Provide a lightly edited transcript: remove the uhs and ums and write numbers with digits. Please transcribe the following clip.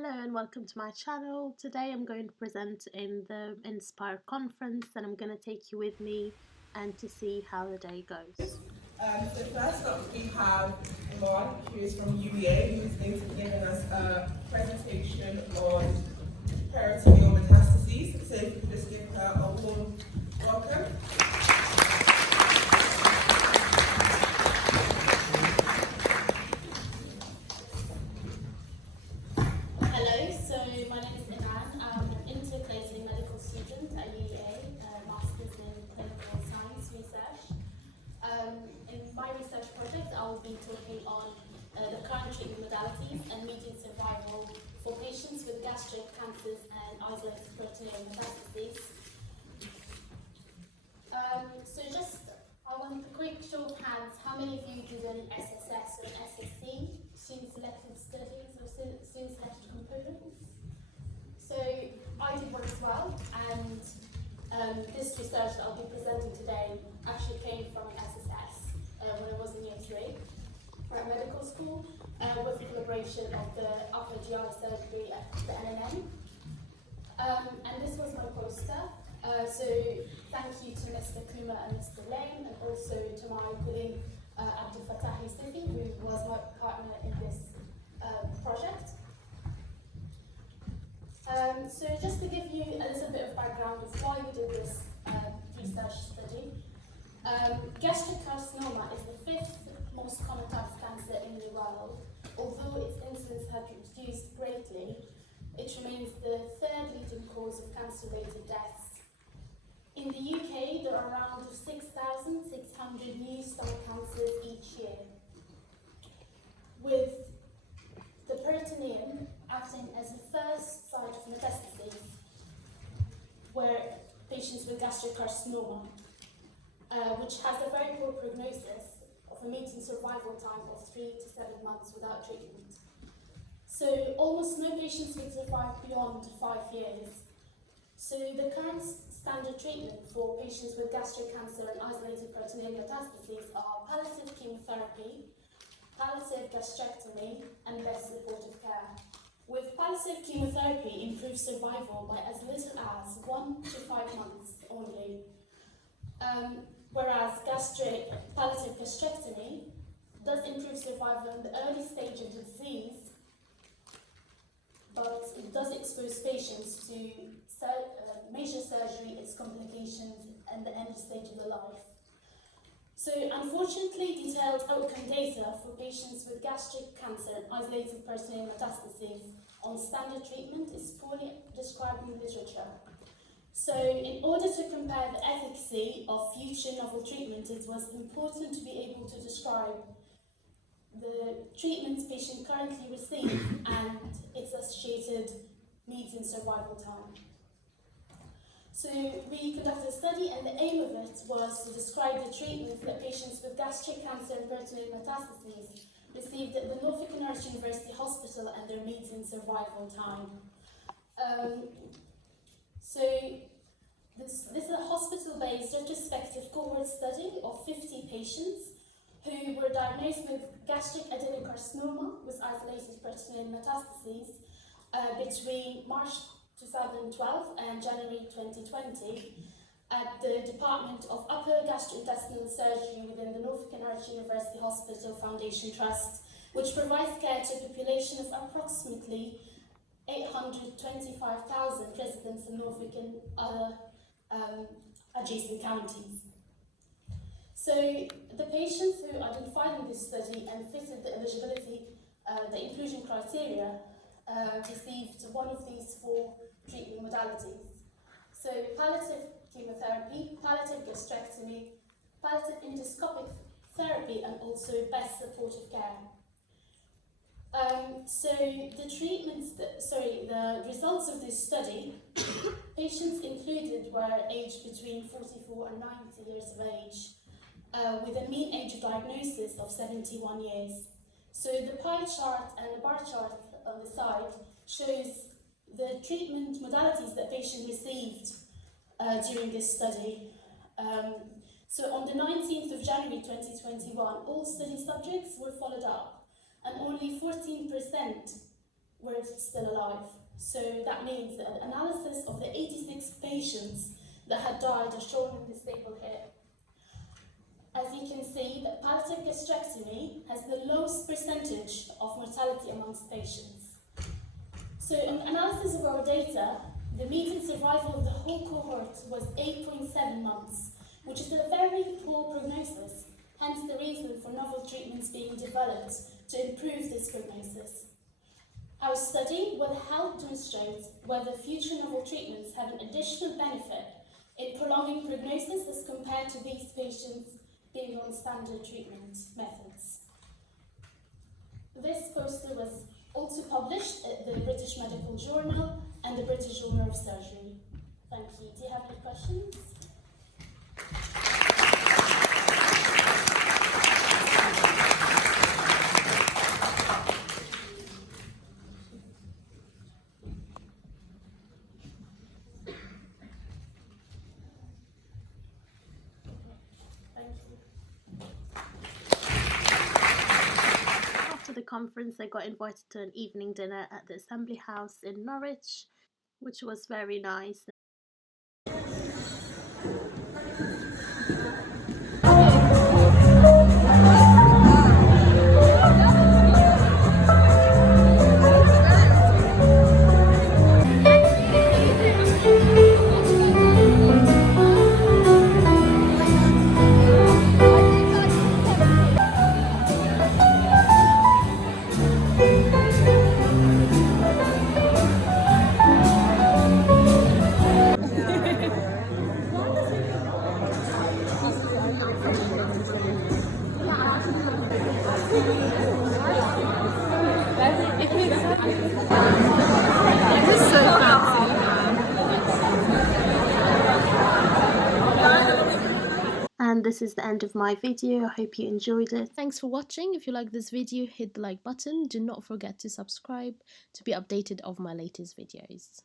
Hello and welcome to my channel. Today I'm going to present in the Inspire conference and I'm going to take you with me and to see how the day goes. So first up we have Iman, who is from UVA, who's going to be giving us a presentation on peritoneal metastases. So if you could just give her a warm welcome. Hello, so my name is Iman. I'm an integrated medical student at UVA, Masters in Clinical Science Research. In my research project, I will be talking on the current treatment modalities and median survival for patients with gastric cancers and isolated peritoneal metastases. I want a quick show of hands. How many of you did an SSS or an SSC, student selected studies or student selected components? So I did one as well, and this research that I'll be presenting today actually came from an SSS when I was in year 3 at medical school with the collaboration of the upper GI surgery at the NNM. And this was my poster. So thank you to Mr. Kuma and Mr. Lane, and also to my colleague Abdul Fattah Yusufi, who was my partner in this project. So just to give you a little bit of background of why we did this research study. Gastric carcinoma is the 5th most common type of cancer in the world. Although its incidence has reduced greatly, it remains the 3rd leading cause of cancer-related deaths. In the UK, there are around 6,600 new stomach cancers each year, with the peritoneum acting as the first site of metastases where patients with gastric carcinoma, which has a very poor prognosis of a median survival time of 3 to 7 months without treatment. So almost no patients will survive beyond 5 years. So the current standard treatment for patients with gastric cancer and isolated peritoneal metastases are palliative chemotherapy, palliative gastrectomy, and best supportive care. With palliative chemotherapy, improves survival by as little as 1 to 5 months only, whereas palliative gastrectomy does improve survival in the early stage of the disease, but it does expose patients to major surgery, its complications, and the end stage of the life. So unfortunately, detailed outcome data for patients with gastric cancer and isolated peritoneal metastases on standard treatment is poorly described in literature. So in order to compare the efficacy of future novel treatment, it was important to be able to describe the treatments patients currently receive and its associated median survival time. So we conducted a study, and the aim of it was to describe the treatments that patients with gastric cancer and peritoneal metastases received at the Norfolk University Hospital and their median survival time. This is a hospital-based retrospective cohort study of 50 patients who were diagnosed with gastric adenocarcinoma with isolated peritoneal metastases between March 2012 and January 2020 at the Department of Upper Gastrointestinal Surgery within the Norfolk University Hospital Foundation Trust, which provides care to a population of approximately 825,000 residents in Norfolk and other adjacent counties. So the patients who identified in this study and fitted the eligibility, the inclusion criteria, received one of these 4 treatment modalities. So palliative chemotherapy, palliative gastrectomy, palliative endoscopic therapy, and also best supportive care. The results of this study, patients included were aged between 44 and 90 years of age, with a mean age of diagnosis of 71 years. So the pie chart and the bar chart on the side shows the treatment modalities that patients received during this study. So on the 19th of January 2021, all study subjects were followed up, and only 14% were still alive. So that means that an analysis of the 86 patients that had died are shown in this table here. As you can see, that palliative gastrectomy has the lowest percentage of mortality amongst patients. So on analysis of our data, the median survival of the whole cohort was 8.7 months, which is a very poor prognosis, hence the reason for novel treatments being developed to improve this prognosis. Our study will help demonstrate whether future novel treatments have an additional benefit in prolonging prognosis as compared to these patients being on standard treatment methods. This poster was also published at the British Medical Journal and the British Journal of Surgery. Thank you. Do you have any questions? Thank you. After the conference, I got invited to an evening dinner at the Assembly House in Norwich, which was very nice. And this is the end of my video. I hope you enjoyed it. Thanks for watching. If you like this video, hit the like button. Do not forget to subscribe to be updated of my latest videos.